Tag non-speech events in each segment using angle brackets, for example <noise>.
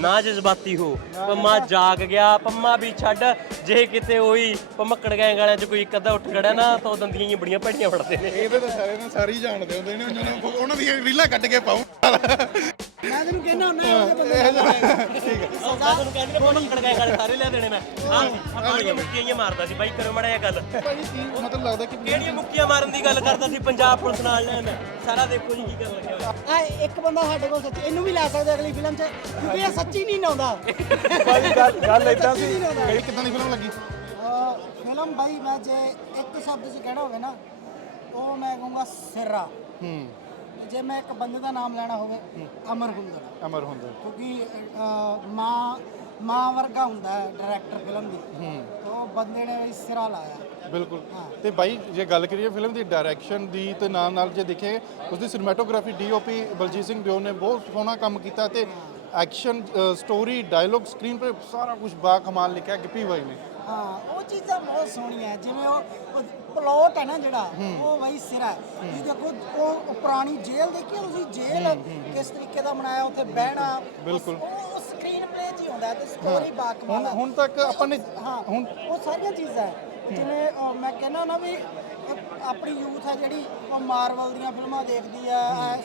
ਨਾ ਜਜ਼ਬਾਤੀ ਹੋ। ਪੰਮਾ ਜਾਗ ਗਿਆ, ਪੰਮਾ ਵੀ ਛੱਡ। ਜੇ ਕਿਤੇ ਉਹੀ ਪੰਮਕੜ ਗਏ ਗਾਲਿਆਂ 'ਚ ਕੋਈ ਇੱਕ ਅੱਧਾ ਉੱਠ ਖੜਾ ਨਾ, ਤਾਂ ਉਹ ਦੰਦੀਆਂ ਹੀ ਬੜੀਆਂ ਭੈੜੀਆਂ ਫੜਦੇ ਨੇ। ਇਹਦੇ ਤਾਂ ਸਾਰੇ ਨੂੰ ਸਾਰੇ ਹੀ ਜਾਣਦੇ ਹੁੰਦੇ ਨੇ, ਉਹਨਾਂ ਨੂੰ ਦੀਆਂ ਰੀਲਾਂ ਕੱਢ ਕੇ ਪਾਉਂ ਮੈਂ ਤੈਨੂੰ ਕਹਿਣਾ ਹੁੰਦਾ ਉਹਦੇ ਬੰਦੇ ਠੀਕ ਹੈ। ਮੈਂ ਤੁਹਾਨੂੰ ਕਹਿੰਦੀ ਨਾ ਪੰਮਕੜ ਗਏ ਗਾਲੇ ਸਾਰੇ ਲੈ ਦੇਣੇ ਮੈਂ। ਹਾਂ ਆਪਣੀਆਂ ਮੁੱਕੀਆਂ ਹੀ ਮਾਰਦਾ ਸੀ ਬਾਈ ਕਰੋ ਮੜਾ ਇਹ ਗੱਲ। ਭਾਜੀ ਕੀ ਮਤਲਬ ਲੱਗਦਾ ਕਿ ਕਿਹੜੀਆਂ ਮੁੱਕੀਆਂ ਮਾਰਨ ਦੀ ਗੱਲ ਕਰਦਾ ਸੀ ਪੰਜਾਬ ਪੁਲਿਸ ਨਾਲ ਲੈ ਮੈਂ ਸਾਰਾ ਦੇਖੋ ਜੀ ਕੀ ਕਰਨ ਲੱਗਿਆ ਆ ਇੱਕ ਬੰਦਾ ਸਾਡੇ ਕੋਲ ਸੱਚੀ ਇਹਨੂੰ ਵੀ ਲੈ ਸਕਦੇ ਅਗਲੀ ਫਿਲਮ 'ਚ ਕਿਉਂਕਿ ਇਹ ਸੱਚੀ ਨਹੀਂ ਨਾਉਂਦਾ। ਭਾਜੀ ਗੱਲ ਗੱਲ ਇਦਾਂ ਸੀ। ਕਿਹੜੀ ਕਿਦਾਂ ਦੀ ਫਿਲਮ ਲੱਗੀ? ਫਿਲਮ ਬਾਈ ਮੈਂ ਜੇ ਇੱਕ ਸ਼ਬਦ 'ਚ ਕਹਿਣਾ ਹੋਵੇ ਨਾ ਉਹ ਮੈਂ ਕਹੂੰਗਾ ਸਿਰਾ। ਹੂੰ। ਜੇ ਮੈਂ ਇੱਕ ਬੰਦੇ ਦਾ ਨਾਮ ਲੈਣਾ ਹੋਵੇ ਅਮਰ ਹੁੰਦਰਾ। ਅਮਰ ਹੁੰਦਾ ਕਿਉਂਕਿ ਅਹ, ਮਾਂ ਮਾਂ ਵਰਗਾ ਹੁੰਦਾ ਹੈ ਡਾਇਰੈਕਟਰ ਫਿਲਮ ਦੀ। ਤੇ ਉਹ ਬੰਦੇ ਨੇ ਵੀ ਸਿਰਾ ਲਾਇਆ। ਬਿਲਕੁਲ। ਤੇ ਬਾਈ ਜੇ ਗੱਲ ਕਰੀਏ ਫਿਲਮ ਦੀ ਡਾਇਰੈਕਸ਼ਨ ਦੀ ਤੇ ਨਾਲ ਨਾਲ ਜੇ ਦੇਖੇ ਉਸਦੀ ਸਿਨੇਮੈਟੋਗ੍ਰਾਫੀ ਡੀਓਪੀ ਬਲਜੀਤ ਸਿੰਘ ਦਿਓ ਨੇ ਬਹੁਤ ਸੋਹਣਾ ਕੰਮ ਕੀਤਾ ਤੇ ਐਕਸ਼ਨ ਸਟੋਰੀ ਡਾਇਲੋਗ ਸਕਰੀਨ ਤੇ ਸਾਰਾ ਕੁਝ ਬਾ ਕਮਾਲ ਲਿਖਿਆ ਗਿੱਪੀ ਬਾਈ ਨੇ ਹਾਂ ਉਹ ਚੀਜ਼ਾਂ ਬਹੁਤ ਸੋਹਣੀਆਂ ਜਿਵੇਂ ਉਹ ਪਲੋਟ ਹੈ ਨਾ ਜਿਹੜਾ ਉਹ ਬਾਈ ਸਿਰਾ ਹੈ ਤੁਸੀਂ ਦੇਖੋ ਉਹ ਪੁਰਾਣੀ ਜੇਲ੍ਹ ਦੇਖੀ ਤੁਸੀਂ ਜੇਲ੍ਹ ਕਿਸ ਤਰੀਕੇ ਦਾ ਬਣਾਇਆ ਉੱਥੇ ਬਹਿਣਾ ਬਿਲਕੁਲ। ਉਹ ਸਕਰੀਨ ਪਲੇ ਹੀ ਹੁੰਦਾ ਤੇ ਸਟੋਰੀ ਬਾਕਮਾਲ ਹੁਣ ਹੈ ਹੁਣ ਤੱਕ ਆਪਾਂ ਨੇ ਹਾਂ ਹੁਣ ਉਹ ਸਾਰੀਆਂ ਚੀਜ਼ਾਂ। ਜਿਵੇਂ ਮੈਂ ਕਹਿੰਦਾ ਨਾ ਵੀ ਆਪਣੀ ਯੂਥ ਹੈ ਜਿਹੜੀ ਉਹ ਮਾਰਵਲ ਦੀਆਂ ਫਿਲਮਾਂ ਦੇਖਦੀ ਆ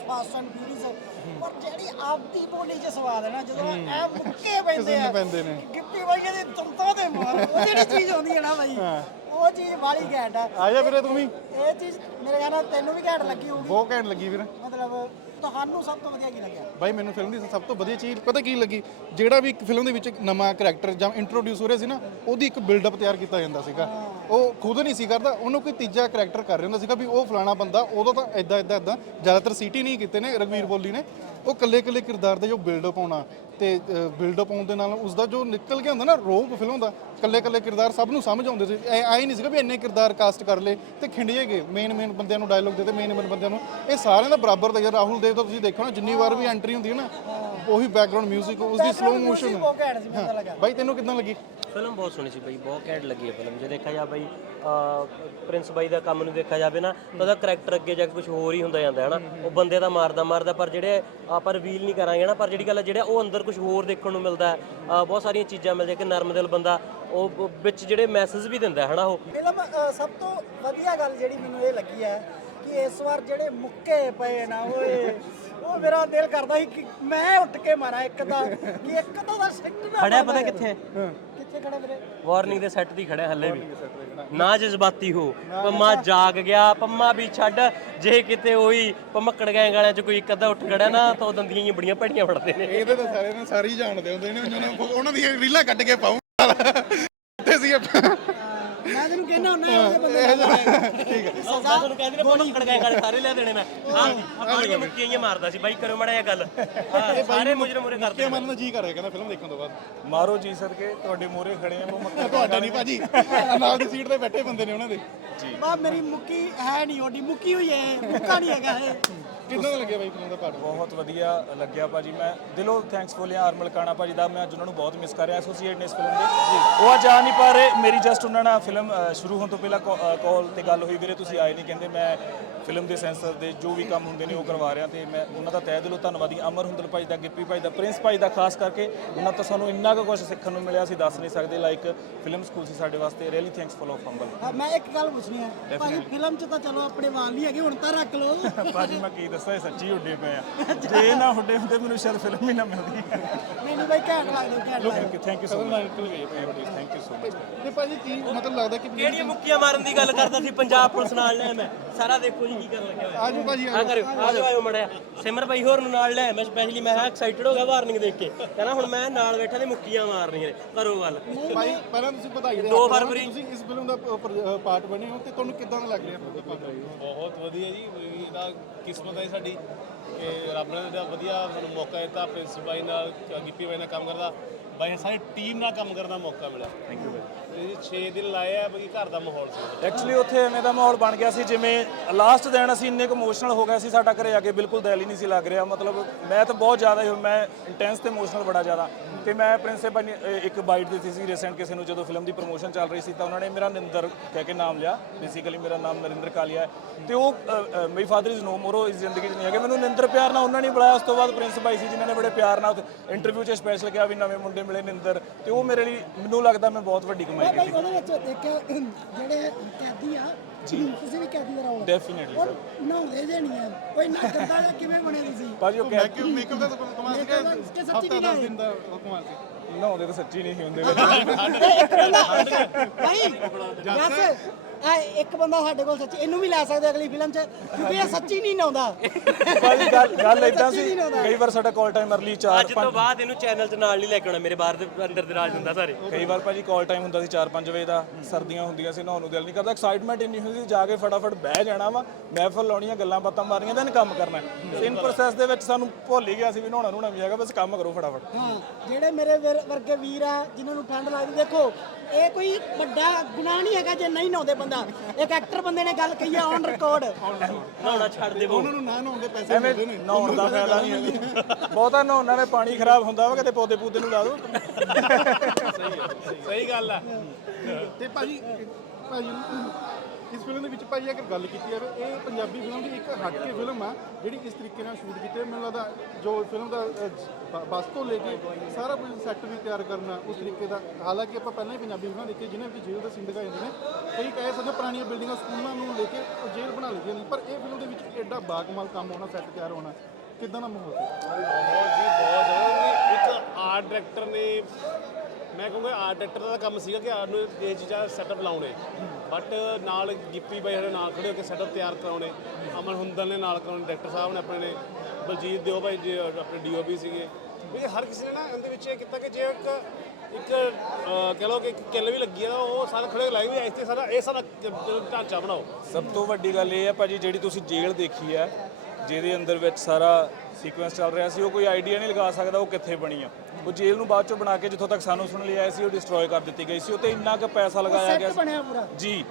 ਫਾਸਟ ਐਂਡ ਫਿਊਰੀਅਸ ਪਰ ਜਿਹੜੀ ਆਪਦੀ ਬੋਲੀ 'ਚ ਸਵਾਦ ਹੈ ਨਾ ਜਦੋਂ ਐ ਮੁੱਕੇ ਪੈਂਦੇ ਆ ਪੈਂਦੇ ਨੇ। ਗਿੱਪੀ ਬਾਈ ਦੇ ਤੁੰਤਾਂ ਦੇ ਮਾਰ ਉਹ ਜਿਹੜੀ ਚੀਜ਼ ਆਉਂਦੀ ਹੈ ਨਾ ਬਾਈ ਉਹ ਚੀਜ਼ ਬਾਲੀ ਘੈਂਟ ਆ। ਆ ਜਾ ਵੀਰੇ ਤੂੰ ਵੀ। ਇਹ ਚੀਜ਼ ਮੇਰੇ ਖਿਆਲ ਨਾਲ ਤੈਨੂੰ ਵੀ ਘੈਂਟ ਲੱਗੀ ਹੋਊਗੀ। ਬਹੁਤ ਘੈਂਟ ਲੱਗੀ ਵੀਰੇ। ਮਤਲਬ ਤੁਹਾਨੂੰ ਸਭ ਤੋਂ ਵਧੀਆ ਕੀ ਲੱਗਿਆ? ਬਾਈ ਮੈਨੂੰ ਫਿਲਮ ਦੀ ਸਭ ਤੋਂ ਵਧੀਆ ਚੀਜ਼ ਪਤਾ ਕੀ ਲੱਗੀ? ਜਿਹੜਾ ਵੀ ਇੱਕ ਫਿਲਮ ਦੇ ਵਿੱਚ ਇੱਕ ਨਵਾਂ ਕੈਰੈਕਟਰ ਜਾਂ ਇੰਟਰੋਡਿਊਸ ਹੋ ਰਿਹਾ ਸੀ ਨਾ ਉਹਦੀ ਇੱਕ ਬਿਲਡਅਪ ਤਿਆਰ ਕੀਤਾ ਜਾਂਦਾ ਸੀਗਾ। ਉਹ ਖੁਦ ਨਹੀਂ ਸੀ ਕਰਦਾ ਉਹਨੂੰ ਕੋਈ ਤੀਜਾ ਕੈਰੈਕਟਰ ਕਰ ਰਿਹਾ ਹੁੰਦਾ ਸੀਗਾ ਵੀ ਉਹ ਫਲਾਣਾ ਬੰਦਾ ਉਦੋਂ ਤਾਂ ਇਦਾਂ ਇਦਾਂ ਇਦਾਂ ਜ਼ਿਆਦਾਤਰ ਸੀਟੀ ਨਹੀਂ ਕੀਤੇ ਨੇ ਰਗਵੀਰ ਬੋਲੀ ਨੇ। ਉਹ ਕੱਲੇ ਕੱਲੇ ਕਿਰਦਾਰ ਦੇ ਜੋ ਬਿਲਡਅਪ ਆਉਣਾ ਤੇ ਬਿਲਡਅਪ ਆਉਣ ਦੇ ਨਾਲ ਉਸ ਦਾ ਜੋ ਨਿਕਲ ਕੇ ਹੁੰਦਾ ਨਾ ਰੋਪ ਫਿਲਮ ਦਾ ਕੱਲੇ ਕੱਲੇ ਕਿਰਦਾਰ ਸਭ ਨੂੰ ਸਮਝ ਆਉਂਦੇ ਸੀ। ਐ ਆਈ ਨਹੀਂ ਸੀਗਾ ਵੀ ਇੰਨੇ ਕਿਰਦਾਰ ਕਾਸਟ ਕਰ ਲਏ ਤੇ ਖਿੰਡੀਏ ਗਏ ਮੇਨ ਮੇਨ ਬੰਦਿਆਂ ਨੂੰ ਡਾਇਲੋਗ ਦਿੱਤੇ ਮੇਨ ਮੇਨ ਬੰਦਿਆਂ ਨੂੰ। ਇਹ ਸਾਰਿਆਂ ਦਾ ਬਰਾਬਰ ਦਾ ਯਾਰ ਰਾਹੁਲ ਦੇਵ ਦਾ ਤੁਸੀਂ ਦੇਖੋ ਨਾ ਜਿੰਨੀ ਵਾਰ ਵੀ ਐਂਟਰੀ ਹੁੰਦੀ ਹੈ ਨਾ ਉਹੀ ਬੈਕਗ੍ਰਾਉਂਡ 뮤직 ਉਸ ਦੀ ਸਲੋ ਮੋਸ਼ਨ ਤਾਂ ਬਾਈ ਤੈਨੂੰ ਕਿਦਾਂ ਲੱਗੀ? ਫਿਲਮ ਬਹੁਤ ਸੋਹਣੀ ਸੀ ਬਈ ਬਹੁਤ ਘੈਂਟ ਲੱਗੀ ਹੈ ਫਿਲਮ। ਜੇ ਦੇਖਿਆ ਜਾ ਬਈ ਪ੍ਰਿੰਸ ਬਾਈ ਦਾ ਕੰਮ ਨੂੰ ਦੇਖਿਆ ਜਾਵੇ ਨਾ ਤਾਂ ਉਹਦਾ ਕਰੈਕਟਰ ਅੱਗੇ ਜਾ ਕੇ ਕੁਝ ਹੋਰ ਹੀ ਹੁੰਦਾ ਜਾਂਦਾ ਹੈ ਨਾ ਉਹ ਬੰਦੇ ਦਾ ਮਾਰਦਾ ਮਾਰਦਾ ਪਰ ਜਿਹੜੇ ਆਪਾਂ ਰਿਵੀਲ ਨਹੀਂ ਕਰਾਂਗੇ ਨਾ ਪਰ ਜਿਹੜੀ ਗੱਲ ਹੈ ਜਿਹੜਾ ਉਹ ਅੰਦਰ ਕੁਝ ਹੋਰ ਦੇਖਣ ਨੂੰ ਮਿਲਦਾ ਹੈ ਅਹ, ਬਹੁਤ ਸਾਰੀਆਂ ਚੀਜ਼ਾਂ ਮਿਲਦੀਆਂ ਕਿ ਨਰਮ ਦਿਲ ਬੰਦਾ ਉਹ ਉਹ ਵਿੱਚ ਜਿਹੜੇ ਮੈਸੇਜ ਵੀ ਦਿੰਦਾ ਹੈ ਨਾ ਉਹ? ਫਿਲਮ ਅ, ਸਭ ਤੋਂ ਵਧੀਆ ਗੱਲ ਜਿਹੜੀ ਮੈਨੂੰ ਇਹ ਲੱਗੀ ਹੈ ਕਿ ਇਸ ਵਾਰ ਜਿਹੜੇ ਮੁੱਕੇ ਪਏ ਨਾ ਓਏ। ਉਹ ਮੇਰਾ ਦਿਲ ਕਰਦਾ ਸੀ ਕਿ ਮੈਂ ਉੱਠ ਕੇ ਮਾਰਾਂ ਇੱਕ ਦਾ ਕਿ ਇੱਕ ਦਾ ਦਾ ਸਿੱਟ ਨਾ ਖੜਿਆ ਮਾਰਾਂ। ਪਤਾ ਕਿੱਥੇ? ਕਿੱਥੇ ਖੜਾ ਵੀਰੇ? ਵਾਰਨਿੰਗ ਦੇ ਸੈੱਟ ਦੀ ਖੜਿਆ ਹੱਲੇ ਵੀ। ਨਾ ਜਜ਼ਬਾਤੀ ਹੋ। ਪੰਮਾ ਜਾਗ ਗਿਆ ਪੰਮਾ ਵੀ ਛੱਡ। ਜੇ ਕਿਤੇ ਹੋਈ ਪੰਮਕੜ ਗਏ ਗਾਲਿਆਂ 'ਚ ਕੋਈ ਇੱਕ ਅੱਧਾ ਉੱਠ ਖੜਿਆ ਨਾ ਤਾਂ ਉਹ ਦੰਦੀਆਂ ਹੀ ਬੜੀਆਂ ਭੈੜੀਆਂ ਫੜਦੇ ਨੇ। ਇਹਦੇ ਤਾਂ ਸਾਰੇ ਨੂੰ ਸਾਰੇ ਹੀ ਜਾਣਦੇ ਹੁੰਦੇ ਨੇ ਉਹਨਾਂ ਦੀਆਂ ਰੀਲਾਂ ਕੱਢ ਕੇ ਪਾਉਂ ਤੇ ਸੀ ਆਪਾਂ। ਮੈਂ ਤੈਨੂੰ ਕਹਿਣਾ ਹੁੰਦਾ ਉਹਦੇ ਬੰਦੇ ਠੀਕ ਹੈ। ਮੈਂ ਤੁਹਾਨੂੰ ਕਹਿੰਦੀ ਨਾ ਪੰਮਕੜ ਗਏ ਗਾਲੇ ਸਾਰੇ ਲੈ ਦੇਣੇ ਮੈਂ। ਹਾਂ। ਆਪਣੀਆਂ ਮੁੱਕੀਆਂ ਹੀ ਮਾਰਦਾ ਸੀ ਬਾਈ ਕਰੋ ਮੜਾ ਇਹ ਗੱਲ। ਹਾਂ, ਸਾਰੇ ਮੁਜਰੇ ਮੁਰੇ ਕਰਦੇ ਕਿ ਮਨ ਨੂੰ ਜੀ ਕਰੇ ਕਹਿੰਦਾ ਫਿਲਮ ਦੇਖਣ ਤੋਂ ਬਾਅਦ। ਮਾਰੋ ਜੀ ਸਦਕੇ ਤੁਹਾਡੇ ਮੋਰੇ ਖੜੇ ਆ ਮੱਕਾ ਤੁਹਾਡਾ ਨਹੀਂ ਭਾਜੀ। ਨਾਲ ਦੀ ਸੀਟ ਤੇ ਬੈਠੇ ਬੰਦੇ ਨੇ ਉਹਨਾਂ ਦੇ। ਬਾ ਮੇਰੀ ਮੁੱਕੀ ਹੈ ਨਹੀਂ ਓਡੀ ਮੁੱਕੀ ਹੋਈ ਹੈ ਮੁੱਕਾ ਨਹੀਂ ਹੈਗਾ ਇਹ। ਕਿੰਨਾ ਲੱਗਿਆ ਬਾਈ ਫਿਲਮ ਦਾ ਪਾਰਟ? ਬਹੁਤ ਵਧੀਆ ਲੱਗਿਆ ਭਾਜੀ। ਮੈਂ ਦਿਲੋਂ ਥੈਂਕਸਫੁਲ ਹਾਂ ਆਰਮਲ ਕਾਣਾ ਭਾਜੀ ਦਾ। ਮੈਂ ਅੱਜ ਉਹਨਾਂ ਨੂੰ ਬਹੁਤ ਮਿਸ ਕਰ ਰਿਹਾ। ਐਸੋਸੀਏਟ ਨੇ ਇਸ ਫਿਲਮ ਦੇ। ਉਹ ਅੱਜ ਆ ਨਹੀਂ ਪਾ ਰਹੇ। ਮੇਰੀ ਜਸਟ ਉਹਨਾਂ ਨਾਲ ਫਿਲਮ ਸ਼ੁਰੂ ਹੋਣ ਤੋਂ ਪਹਿਲਾਂ ਕਾਲ ਤੇ ਗੱਲ ਹੋਈ। ਵੀਰੇ ਤੁਸੀਂ ਆਏ ਨਹੀਂ ਕਹਿੰਦੇ। ਮੈਂ ਫਿਲਮ ਦੇ ਸੈਂਸਰ ਦੇ ਜੋ ਵੀ ਕੰਮ ਹੁੰਦੇ ਨੇ ਉਹ ਕਰਵਾ ਰਿਹਾ ਤੇ ਮੈਂ ਉਹਨਾਂ ਦਾ ਤਹਿ ਦਿਲੋਂ ਧੰਨਵਾਦੀ ਅਮਰ ਹੁੰਦਲ ਭਾਈ ਦਾ ਗਿੱਪੀ ਭਾਈ ਦਾ ਪ੍ਰਿੰਸ ਭਾਈ ਦਾ ਖਾਸ ਕਰਕੇ ਉਹਨਾਂ ਤੋਂ ਸਾਨੂੰ ਇੰਨਾ ਕੁ ਕੁਝ ਸਿੱਖਣ ਨੂੰ ਮਿਲਿਆ। ਅਸੀਂ ਦੱਸ ਨਹੀਂ ਸਕਦੇ। ਲਾਈਕ ਫਿਲਮ ਸਕੂਲ ਸੀ ਸਾਡੇ ਵਾਸਤੇ। ਰੀਅਲੀ ਥੈਂਕਸਫੁਲ ਆਫ ਹੰਬਲ ਹਾਂ, ਮੈਂ ਇੱਕ ਗੱਲ ਪੁੱਛਣੀ ਹੈ ਭਾਈ ਫਿਲਮ 'ਚ ਤਾਂ ਚਲੋ ਆਪਣੇ ਵਾਲ ਨਹੀਂ ਹੈਗੇ ਹੁਣ ਤਾਂ ਰੱਖ ਲਓ। <laughs> ਭਾਜੀ ਮੈਂ ਕੀ ਦੱਸਾਂ ਇਹ ਸੱਚੀ ਉੱਡੇ ਪਏ ਆ। ਜੇ ਨਾ ਉੱਡੇ ਹੁੰਦੇ ਮੈਨੂੰ ਸ਼ਾਇਦ ਫਿਲਮ ਹੀ ਨਾ ਮਿਲਦੀ। ਨਹੀਂ ਭਾਈ ਘੈਂਟ ਲੱਗਦੇ ਘੈਂਟ ਲੱਗਦੇ। Thank you so much thank you so much ਤੇ ਭਾਜੀ ਕੀ ਮਤਲਬ ਲੱਗਦਾ ਕਿ ਕਿਹੜੀਆਂ ਮੁੱਕੀਆਂ ਮਾਰਨ ਦੀ ਗੱਲ ਕਰਦਾ ਸੀ? ਪੰਜਾਬ ਪੁਲਿਸ ਨਾਲ ਲੈ ਮੈਂ। ਸਾਰਾ ਦੇਖੋ ਜੀ ਕੀ ਕਰਨ ਲੱਗਿਆ ਹੋਇਆ ਆਜੋ ਭਾਜੀ ਆ ਕਰਿਓ ਆ ਜਾਓ ਆਇਓ ਮੜਿਆ ਸਿਮਰ ਬਾਈ ਹੋਰ ਨੂੰ ਨਾਲ ਲੈ ਮੈਂ ਸਪੈਸ਼ਲੀ ਮੈਂ ਐਕਸਾਈਟਡ ਹੋ ਗਿਆ ਵਾਰਨਿੰਗ ਦੇਖ ਕੇ। ਕਹਿੰਦਾ ਹੁਣ ਮੈਂ ਨਾਲ ਬੈਠਾ ਤੇ ਮੁੱਕੀਆਂ ਮਾਰਨੀਆਂ ਨੇ ਕਰੋ ਗੱਲ। ਭਾਈ ਪਹਿਲਾਂ ਤੁਸੀਂ ਵਧਾਈ ਦੇ ਦੋ ਫਰਵਰੀ। ਤੁਸੀਂ ਇਸ ਫਿਲਮ ਦਾ ਪਾਰਟ ਬਣੇ ਹੋ ਤੇ ਤੁਹਾਨੂੰ ਕਿਦਾਂ ਲੱਗ ਰਿਹਾ ਬਹੁਤ ਵਧੀਆ ਜੀ ਤਾਂ ਕਿਸਮਤ ਹੈ ਸਾਡੀ ਕਿ ਰੱਬ ਨੇ ਦਾ ਵਧੀਆ ਸਾਨੂੰ ਮੌਕਾ ਦਿੱਤਾ ਪ੍ਰਿੰਸ ਬਾਈ ਨਾਲ ਗਿੱਪੀ ਬਾਈ ਨਾਲ ਕੰਮ ਕਰਦਾ। ਬਾਈ ਸਾਰੀ ਟੀਮ ਨਾਲ ਕੰਮ ਕਰਨ ਦਾ ਮੌਕਾ ਮਿਲਿਆ। ਥੈਂਕ ਯੂ ਬਾਈ 6 ਦਿਨ ਲਾਏ ਆ ਬਈ ਘਰ ਦਾ ਮਾਹੌਲ ਸੀ। ਐਕਚੁਅਲੀ ਉੱਥੇ ਐਵੇਂ ਦਾ ਮਾਹੌਲ ਬਣ ਗਿਆ ਸੀ ਜਿਵੇਂ ਲਾਸਟ ਦਿਨ ਅਸੀਂ ਇੰਨੇ ਕੁ ਇਮੋਸ਼ਨਲ ਹੋ ਗਏ ਸੀ ਸਾਡਾ ਘਰੇ ਆ ਕੇ ਬਿਲਕੁਲ ਦਿਲ ਹੀ ਨਹੀਂ ਸੀ ਲੱਗ ਰਿਹਾ। ਮਤਲਬ ਮੈਂ ਤਾਂ ਬਹੁਤ ਜ਼ਿਆਦਾ ਹੀ ਮੈਂ ਇੰਟੈਂਸ ਤੇ ਇਮੋਸ਼ਨਲ ਬੜਾ ਜ਼ਿਆਦਾ। ਤੇ ਮੈਂ ਪ੍ਰਿੰਸੀਪਲ ਨੇ ਇੱਕ ਬਾਈਟ ਦਿੱਤੀ ਸੀ ਰੀਸੈਂਟ ਕਿਸੇ ਨੂੰ ਜਦੋਂ ਫਿਲਮ ਦੀ ਪ੍ਰੋਮੋਸ਼ਨ ਚੱਲ ਰਹੀ ਸੀ ਤਾਂ ਉਹਨਾਂ ਨੇ ਮੇਰਾ ਨਿੰਦਰ ਕਹਿ ਕੇ ਨਾਮ ਲਿਆ। ਬੇਸਿਕਲੀ ਮੇਰਾ ਨਾਮ ਨਰਿੰਦਰ ਕਾਲੀਆ ਹੈ। ਤੇ ਉਹ ਅ, ਮੇਰੀ ਫਾਦਰ ਇਜ਼ ਨੋ ਮੋਰ ਉਹ ਇਸ ਜ਼ਿੰਦਗੀ 'ਚ ਨਹੀਂ ਹੈਗੇ। ਮੈਨੂੰ ਨਿੰਦਰ ਪਿਆਰ ਨਾਲ ਉਹਨਾਂ ਨੇ ਬੁਲਾਇਆ। ਉਸ ਤੋਂ ਬਾਅਦ ਪ੍ਰਿੰਸ ਬਾਈ ਸੀ ਜਿਨ੍ਹਾਂ ਨੇ ਬੜੇ ਪਿਆਰ ਨਾਲ ਇੰਟਰਵਿਊ 'ਚ ਸਪੈਸ਼ਲ ਕਿਹਾ ਵੀ ਨਵੇਂ ਮੁੰਡੇ ਮਿਲੇ ਨਿੰਦਰ। ਤੇ ਉਹ ਮੇਰੇ ਲਈ ਮੈਨੂੰ ਲੱਗਦਾ ਮੈਂ ਬਹੁਤ ਵੱਡੀ ਕਮਾਈ ਭਾਈ ਕੀਤੀ ਉਹਦੇ ਵਿੱਚ ਦੇਖਿਆ ਜਿਹੜੇ ਕੈਦੀ ਆ ਤੁਸੀਂ ਵੀ ਕੈਦੀ ਦਾ ਰੋਲ। ਡੈਫੀਨਿਟਲੀ ਔਰ ਨਹਾਉਂਦੇ ਜੇ ਨਹੀਂ ਆ। ਕੋਈ ਨਾ ਗੰਦਾ ਜਿਹਾ ਕਿਵੇਂ ਬਣੇ ਤੁਸੀਂ? ਭਾਜੀ ਉਹ ਕਹਿ ਮੇਕਅਪ ਦਾ ਤਾਂ ਕਮਾਲ ਸੀ Makeup ਦਾ ਕਿ ਸੱਚੀ ਹਫਤਾ ਨਹੀਂ 10 ਦਿਨ ਦਾ ਉਹ ਕਮਾਲ ਸੀ ਨਹਾਉਂਦੇ ਤਾਂ ਸੱਚੀ ਨਹੀਂ ਸੀ ਹੁੰਦੇ। ਇਹ <laughs> ਇੱਕ ਬੰਦਾ ਭਾਈ <laughs> ਜੱਸ ਆ ਇੱਕ ਬੰਦਾ ਸਾਡੇ ਕੋਲ ਸੱਚੀ ਇਹਨੂੰ ਵੀ ਲੈ ਸਕਦੇ ਅਗਲੀ ਫਿਲਮ 'ਚ ਕਿਉਂਕਿ ਇਹ ਸੱਚੀ ਨਹੀਂ ਨਹਾਉਂਦਾ ਭਾਜੀ ਗੱਲ ਗੱਲ ਇਦਾਂ ਸੀ। ਕਈ ਵਾਰ ਸਾਡਾ ਕਾਲ ਟਾਈਮ ਅਰਲੀ 4 ਅੱਜ ਤੋਂ ਬਾਅਦ ਇਹਨੂੰ ਚੈਨਲ 'ਚ ਨਾਲ ਨਹੀਂ ਲੈ ਕੇ ਆਉਣਾ ਮੇਰੇ ਬਾਹਰ ਦੇ ਅੰਦਰ ਦੇ ਰਾਜ ਹੁੰਦਾ ਸਾਰੇ। ਕਈ ਵਾਰ ਭਾਜੀ ਕਾਲ ਟਾਈਮ ਹੁੰਦਾ ਸੀ 4-5 ਵਜੇ ਦਾ ਸਰਦੀਆਂ ਹੁੰਦੀਆਂ ਸੀ ਨਹਾਉਣ ਨੂੰ ਦਿਲ ਨਹੀਂ ਕਰਦਾ। ਐਕਸਾਈਟਮੈਂਟ ਇੰਨੀ ਹੁੰਦੀ ਸੀ ਜਾ ਕੇ ਫਟਾਫਟ ਬਹਿ ਜਾਣਾ ਵਾ ਮਹਿਫਲ ਲਾਉਣੀਆਂ ਗੱਲਾਂ ਬਾਤਾਂ ਮਾਰਨੀਆਂ then ਕੰਮ ਕਰਨਾ। ਇਨ ਪ੍ਰੋਸੈਸ ਦੇ ਵਿੱਚ ਸਾਨੂੰ ਭੁੱਲ ਹੀ ਗਿਆ ਸੀ ਵੀ ਨਹਾਉਣਾ ਨੂਣਾ ਵੀ ਹੈਗਾ ਬਸ ਕੰਮ ਕਰੋ ਫਟਾਫਟ। ਹਾਂ ਜਿਹੜੇ ਮੇਰੇ ਵੀਰ- ਵਰਗੇ ਵੀਰ ਆ ਜਿਨ੍ਹਾਂ ਨੂੰ ਠੰਡ ਲੱਗਦੀ ਦੇਖੋ ਇਹ ਕੋਈ ਵੱਡਾ ਗੁਨਾਹ ਨਹੀਂ ਹੈਗਾ ਜੇ ਨਹੀਂ ਨਹਾਉਂਦੇ ਬੰਦਾ। ਇੱਕ ਐਕਟਰ ਬੰਦੇ ਨੇ ਗੱਲ ਕਹੀ ਆ ਔਨ ਰਿਕਾਰਡ ਨਹਾਉਣਾ ਛੱਡ ਦੇਵੋ ਉਹਨਾਂ ਨੂੰ ਨਾ ਨਹਾਉਣ ਦੇ ਪੈਸੇ ਐਵੇਂ ਨਹਾਉਣ ਦਾ ਫਾਇਦਾ ਨਹੀਂ ਹੈ ਬਹੁਤਾ ਨਹਾਉਣ ਨਾਲ ਪਾਣੀ ਖਰਾਬ ਹੁੰਦਾ ਵਾ ਕਿਤੇ ਪੌਦੇ ਪੂਦੇ ਨੂੰ ਲਾ ਦਿਓ ਸਹੀ ਗੱਲ ਆ। ਤੇ ਭਾਜੀ ਭਾਜੀ ਇਸ ਫਿਲਮ ਦੇ ਵਿੱਚ ਭਾਜੀ ਅਗਰ ਗੱਲ ਕੀਤੀ ਜਾਵੇ ਇਹ ਪੰਜਾਬੀ ਫਿਲਮ ਦੀ ਇੱਕ ਹਟ ਕੇ ਫਿਲਮ ਆ ਜਿਹੜੀ ਇਸ ਤਰੀਕੇ ਨਾਲ ਸ਼ੂਟ ਕੀਤੀ ਹੈ ਮੈਨੂੰ ਲੱਗਦਾ ਜੋ ਫਿਲਮ ਦਾ ਅਹ, ਬਸ ਤੋਂ ਲੈ ਕੇ ਸਾਰਾ ਕੁਝ ਸੈੱਟ ਵੀ ਤਿਆਰ ਕਰਨਾ ਉਸ ਤਰੀਕੇ ਦਾ ਹਾਲਾਂਕਿ ਆਪਾਂ ਪਹਿਲਾਂ ਹੀ ਪੰਜਾਬੀ ਫਿਲਮਾਂ ਦੇਖੀ ਜਿਨ੍ਹਾਂ ਵਿੱਚ ਜੇਲ੍ਹ ਦਾ ਸੀਨ ਦਿਖਾਏ ਜਾਂਦੇ ਨੇ ਕਈ ਕਹਿ ਸਕਦੇ ਹੋ ਪੁਰਾਣੀਆਂ ਬਿਲਡਿੰਗਾਂ ਸਕੂਲਾਂ ਨੂੰ ਲੈ ਕੇ ਜੇਲ੍ਹ ਬਣਾ ਲਈ ਨੇ ਪਰ ਇਹ ਫਿਲਮ ਦੇ ਵਿੱਚ ਐਡਾ ਬਾਗਮਾਲ ਕੰਮ ਹੋਣਾ ਸੈੱਟ ਤਿਆਰ ਹੋਣਾ ਕਿਦਾਂ ਦਾ ਮਾਹੌਲ ਸੀ? ਬਹੁਤ ਜੀ ਬਹੁਤ ਇੱਕ ਆਰਟ ਡਾਇਰੈਕਟਰ ਨੇ ਮੈਂ ਕਹੂੰਗਾ ਆਰਟ ਡਾਇਰੈਕਟਰ ਦਾ ਕੰਮ ਸੀਗਾ ਕਿ ਆਪ ਨੂੰ ਇਹ ਚੀਜ਼ਾਂ ਸੈਟਅਪ ਲਾਉਣੇ। ਬਟ ਨਾਲ ਗਿੱਪੀ ਬਾਈ ਸਾਡੇ ਨਾਲ ਖੜੇ ਹੋ ਕੇ ਸੈਟਅਪ ਤਿਆਰ ਕਰਾਉਣੇ। ਅਮਨ ਹੁੰਦਲ ਨੇ ਨਾਲ ਕਰਾਉਣੇ ਡਾਇਰੈਕਟਰ ਸਾਹਿਬ ਨੇ ਆਪਣੇ ਨੇ ਬਲਜੀਤ ਦਿਓ ਭਾਈ ਜੀ ਆਪਣੇ ਡੀਓਪੀ ਸੀਗੇ। ਵੀ ਹਰ ਕਿਸੇ ਨੇ ਨਾ ਇਹਦੇ ਵਿੱਚ ਇਹ ਕੀਤਾ ਕਿ ਜੇ ਇੱਕ ਇੱਕ ਅਹ, ਕਹਿ ਲਓ ਕਿ ਇੱਕ ਕਿੱਲ ਵੀ ਲੱਗੀ ਆ ਨਾ ਉਹ ਸਾਰੇ ਖੜੇ ਲਾਈ ਵੀ ਇੱਥੇ ਸਾਰਾ ਇਹ ਸਾਰਾ ਢਾਂਚਾ ਬਣਾਓ। ਸਭ ਤੋਂ ਵੱਡੀ ਗੱਲ ਇਹ ਹੈ ਭਾਜੀ ਜਿਹੜੀ ਤੁਸੀਂ ਜੇਲ੍ਹ ਦੇਖੀ ਹੈ ਜਿਹਦੇ ਅੰਦਰ ਵਿੱਚ ਸਾਰਾ ਸੀਕੁਐਂਸ ਚੱਲ ਰਿਹਾ ਸੀ ਉਹ ਕੋਈ ਆਈਡੀਆ ਨਹੀਂ ਲਗਾ ਸਕਦਾ ਉਹ ਕਿੱਥੇ ਬਣੀ ਆ। ਉਹ ਜੇਲ੍ਹ ਨੂੰ ਬਾਅਦ ਚੋਂ ਬਣਾ ਕੇ ਜਿੱਥੋਂ ਤੱਕ ਸਾਨੂੰ ਸੁਣ ਲਿਆ ਸੀ ਉਹ ਡਿਸਟਰੋਏ ਕਰ ਦਿੱਤੀ ਗਈ ਸੀ। ਉਹ ਤੇ ਇੰਨਾ ਕੁ ਪੈਸਾ ਲਗਾਇਆ ਗਿਆ ਸੀ। ਬਣਿਆ ਪੂਰਾ। ਜੀ।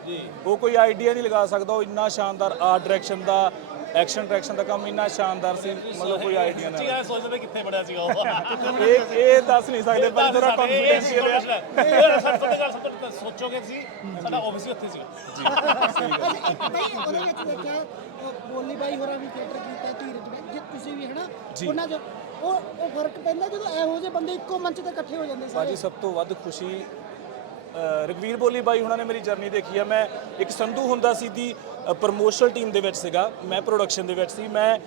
ਉਹ ਕੋਈ ਆਈਡੀਆ ਨਹੀਂ ਲਗਾ ਸਕਦਾ। ਉਹ ਇੰਨਾ ਸ਼ਾਨਦਾਰ ਆਰਟ ਡਾਇਰੈਕਸ਼ਨ ਦਾ ਐਕਸ਼ਨ ਡਾਇਰੈਕਸ਼ਨ ਦਾ ਕੰਮ ਇੰਨਾ ਸ਼ਾਨਦਾਰ ਸੀ। ਮਤਲਬ ਕੋਈ ਆਈਡੀਆ ਸੱਚੀ ਨਹੀਂ ਗੱਲ ਸੋਚਦੇ ਕਿੱਥੇ ਬੜਿਆ ਸੀਗਾ ਉਹ। ਇਹ ਇਹ ਦੱਸ ਨਹੀਂ ਸਕਦੇ ਪਰ ਥੋੜਾ ਕੌਨਫੀਡੈਂਸ਼ੀਅਲ ਹੈ। ਇਹ ਸਭ ਤੋਂ ਗੱਲ ਸਭ ਤੋਂ ਸੋਚੋਗੇ ਸੀ ਸਾਡਾ ਆਫਿਸ ਹੀ ਉੱਥੇ ਸੀਗਾ। ਭਾਈ ਉਹਦੇ ਵਿੱਚ ਦੇਖਿਆ ਬੋਲੀ ਬਾਈ ਹੋਰਾਂ ਵੀ ਥੀਏਟਰ ਕੀਤਾ ਧੀਰਜ ਬਾਈ ਜੇ ਤੁਸੀਂ ਵੀ ਹਨਾ ਉਹਨਾਂ ਚ ਉਹ ਉਹ ਫ਼ਰਕ ਪੈਂਦਾ ਜਦੋਂ ਇਹੋ ਜਿਹੇ ਬੰਦੇ ਇੱਕੋ ਮੰਚ ਤੇ ਇਕੱਠੇ ਹੋ ਜਾਂਦੇ ਸਾਰੇ। ਭਾਜੀ ਸਭ ਤੋਂ ਵੱਧ ਖੁਸ਼ੀ ਅ, ਰਘਵੀਰ ਬੋਲੀ ਬਾਈ ਉਹਨਾਂ ਨੇ ਮੇਰੀ ਜਰਨੀ ਦੇਖੀ ਆ। ਮੈਂ ਇੱਕ ਸੰਧੂ ਹੁੰਦਾ ਸੀ ਦੀ ਪ੍ਰੋਮੋਸ਼ਨਲ ਟੀਮ ਦੇ ਵਿੱਚ ਸੀਗਾ। ਮੈਂ ਪ੍ਰੋਡਕਸ਼ਨ ਦੇ ਵਿੱਚ ਸੀ। ਮੈਂ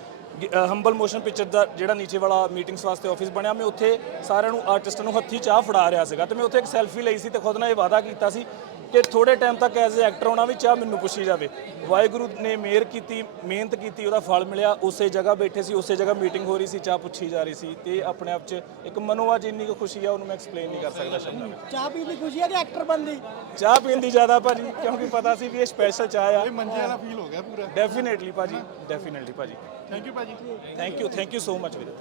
ਹੰਬਲ ਮੋਸ਼ਨ ਪਿਕਚਰ ਦਾ ਜਿਹੜਾ ਨੀਚੇ ਵਾਲਾ ਮੀਟਿੰਗਸ ਵਾਸਤੇ ਆਫਿਸ ਬਣਿਆ ਮੈਂ ਉੱਥੇ ਸਾਰਿਆਂ ਨੂੰ ਆਰਟਿਸਟਾਂ ਨੂੰ ਹੱਥੀ ਚਾਹ ਫੜਾ ਰਿਹਾ ਸੀਗਾ। ਤੇ ਮੈਂ ਉੱਥੇ ਇੱਕ ਸੈਲਫੀ ਲਈ ਸੀ ਤੇ ਖੁਦ ਨਾਲ ਇਹ ਵਾਅਦਾ ਕੀਤਾ ਸੀ ਕਿ ਥੋੜੇ ਟਾਈਮ ਤੱਕ ਐਜ਼ ਅ ਐਕਟਰ ਹੋਣਾ ਵੀ ਚਾਹ ਮੈਨੂੰ ਪੁੱਛੀ ਜਾਵੇ। ਵਾਹਿਗੁਰੂ ਨੇ ਮਿਹਰ ਕੀਤੀ ਮਿਹਨਤ ਕੀਤੀ ਉਹਦਾ ਫਲ ਮਿਲਿਆ ਉਸੇ ਜਗ੍ਹਾ ਬੈਠੇ ਸੀ ਉਸੇ ਜਗ੍ਹਾ ਮੀਟਿੰਗ ਹੋ ਰਹੀ ਸੀ ਚਾਹ ਪੁੱਛੀ ਜਾ ਰਹੀ ਸੀ ਤੇ ਆਪਣੇ ਆਪ 'ਚ ਇੱਕ ਮਨੋਂ ਅੱਜ ਇੰਨੀ ਕੁ ਖੁਸ਼ੀ ਆ ਉਹਨੂੰ ਮੈਂ ਐਕਸਪਲੇਨ ਨਹੀਂ ਕਰ ਸਕਦਾ ਸ਼ਬਦਾਂ ਵਿੱਚ ਚਾਹ ਪੀਣ ਦੀ ਖੁਸ਼ੀ ਹੈ ਕਿ ਐਕਟਰ ਬਣਦੀ ਚਾਹ ਪੀਣ ਦੀ ਜ਼ਿਆਦਾ ਭਾਜੀ ਕਿਉਂਕਿ ਪਤਾ ਸੀ ਵੀ ਇਹ ਸਪੈਸ਼ਲ ਚਾਹ ਆ। ਇਹ ਮੰਜੇ ਵਾਲਾ ਫੀਲ ਹੋ ਗਿਆ ਪੂਰਾ। ਡੈਫੀਨੇਟਲੀ ਭਾਜੀ ਡੈਫੀਨੇਟਲੀ ਭਾਜੀ। ਥੈਂਕ ਯੂ ਭਾਜੀ। Thank you thank you so much ਵੀਰੇ।